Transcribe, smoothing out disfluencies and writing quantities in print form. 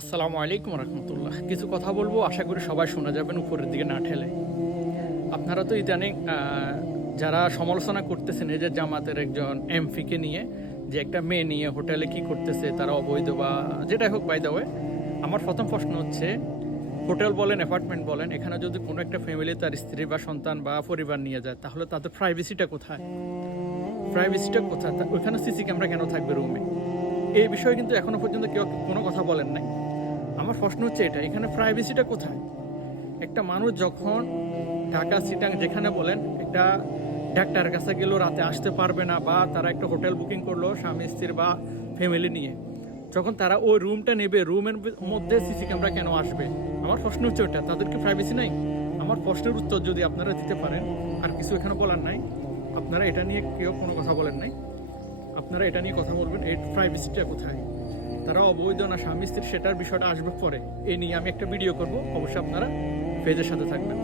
আসসালামু আলাইকুম রহমতুল্লাহ। কিছু কথা বলবো, আশা করি সবাই শোনা যাবেন উপরের দিকে না ঠেলে। আপনারা তো ইদানিং যারা সমালোচনা করতেছেন এই যে জামাতের একজন এমপিকে নিয়ে, যে একটা মেয়ে নিয়ে হোটেলে কি করতেছে, তারা অবৈধ বা যেটাই হোক, বাই দ্য ওয়ে, আমার প্রথম প্রশ্ন হচ্ছে, হোটেল বলেন অ্যাপার্টমেন্ট বলেন, এখানে যদি কোনো একটা ফ্যামিলি তার স্ত্রী বা সন্তান বা পরিবার নিয়ে যায়, তাহলে তাদের প্রাইভেসিটা কোথায়? ওইখানে সিসি ক্যামেরা কেন থাকবে রুমে? এই বিষয়ে কিন্তু এখনো পর্যন্ত কেউ কোনো কথা বলেন নাই। আমার প্রশ্ন হচ্ছে এটা, এখানে প্রাইভেসিটা কোথায়? একটা মানুষ যখন ঢাকা সিটাং যেখানে বলেন একটা ডাক্তারের কাছে গেলেও রাতে আসতে পারবে না, বা তারা একটা হোটেল বুকিং করলো স্বামী স্ত্রী বা ফ্যামিলি নিয়ে, যখন তারা ওই রুমটা নেবে, রুমের মধ্যে সিসি ক্যামেরা কেন আসবে? আমার প্রশ্ন হচ্ছে ওটা, তাদের কি প্রাইভেসি নাই? আমার প্রশ্নের উত্তর যদি আপনারা দিতে পারেন, আর কিছু এখানে বলার নাই। আপনারা এটা নিয়ে কেউ কোনো কথা বলেন নাই, আপনারা এটা নিয়ে কথা বলবেন, এই প্রাইভেসিটা কোথায়? তারা অবৈধ না স্বামী স্ত্রী, সেটার বিষয়টা আসবে পরে। এই নিয়ে আমি একটা ভিডিও করব, অবশ্যই আপনারা পেজের সাথে থাকবেন।